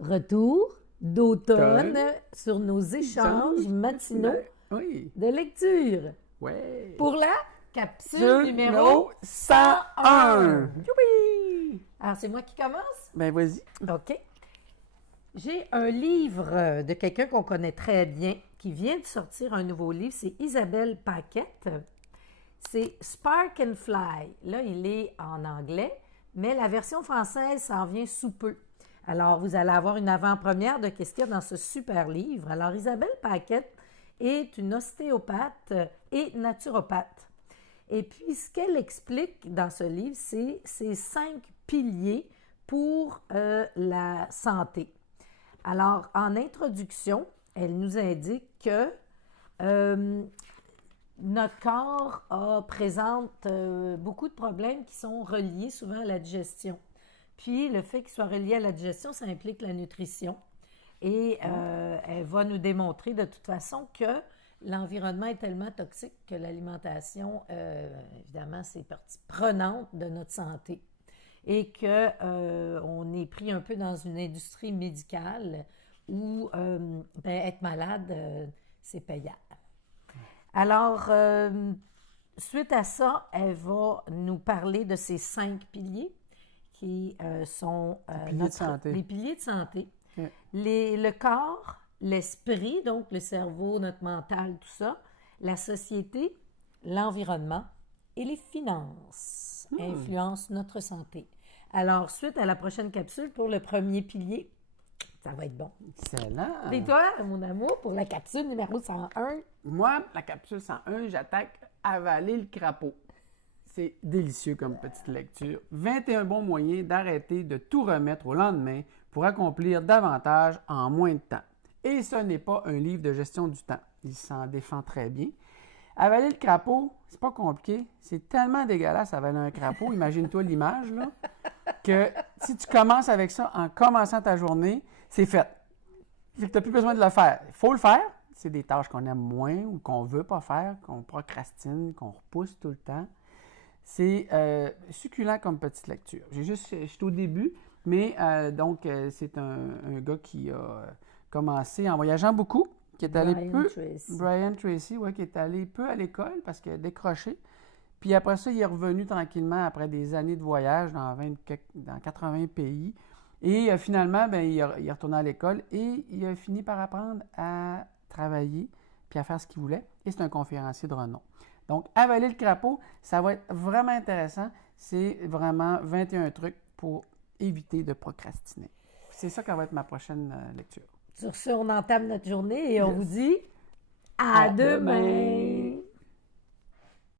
Retour d'automne Tonne. sur nos échanges matinaux Oui. de lecture. Ouais. Pour la capsule Capsule numéro 101. 101. Youpi! Alors, c'est moi qui commence? Ben, vas-y. OK. J'ai un livre de quelqu'un qu'on connaît très bien qui vient de sortir un nouveau livre. C'est Isabelle Paquette. C'est Spark and Fly. Là, il est en anglais, mais la version française s'en vient sous peu. Alors, vous allez avoir une avant-première de qu'est-ce qu'il y a dans ce super livre. Alors, Isabelle Paquette est une ostéopathe et naturopathe. Et puis, ce qu'elle explique dans ce livre, c'est ces 5 piliers pour la santé. Alors, en introduction, elle nous indique que notre corps présente beaucoup de problèmes qui sont reliés souvent à la digestion. Puis, le fait qu'il soit relié à la digestion, ça implique la nutrition. Et elle va nous démontrer de toute façon que l'environnement est tellement toxique que l'alimentation, évidemment, c'est partie prenante de notre santé. Et qu'on est pris un peu dans une industrie médicale où être malade, c'est payant. Alors, suite à ça, elle va nous parler de ces 5 piliers qui sont les piliers de santé. Okay. Le corps, l'esprit, donc le cerveau, notre mental, tout ça, la société, l'environnement et les finances influencent notre santé. Alors, suite à la prochaine capsule pour le premier pilier, ça va être bon. Excellent. Et toi, mon amour, pour la capsule numéro 101? Moi, la capsule 101, j'attaque avaler le crapaud. C'est délicieux comme petite lecture. 21 bons moyens d'arrêter de tout remettre au lendemain pour accomplir davantage en moins de temps. Et ce n'est pas un livre de gestion du temps. Il s'en défend très bien. Avaler le crapaud, c'est pas compliqué. C'est tellement dégueulasse avaler un crapaud. Imagine-toi l'image, là, que si tu commences avec ça en commençant ta journée, c'est fait. Fait que tu n'as plus besoin de le faire. Il faut le faire. C'est des tâches qu'on aime moins ou qu'on veut pas faire, qu'on procrastine, qu'on repousse tout le temps. C'est succulent comme petite lecture. Je suis au début, mais c'est un gars qui a commencé en voyageant beaucoup, qui est allé Brian Tracy, ouais, qui est allé peu à l'école parce qu'il a décroché. Puis après ça, il est revenu tranquillement après des années de voyage dans 80 pays. Et finalement, il est retourné à l'école et il a fini par apprendre à travailler puis à faire ce qu'il voulait. Et c'est un conférencier de renom. Donc, avaler le crapaud, ça va être vraiment intéressant. C'est vraiment 21 trucs pour éviter de procrastiner. C'est ça qui va être ma prochaine lecture. Sur ce, on entame notre journée et on vous dit à demain!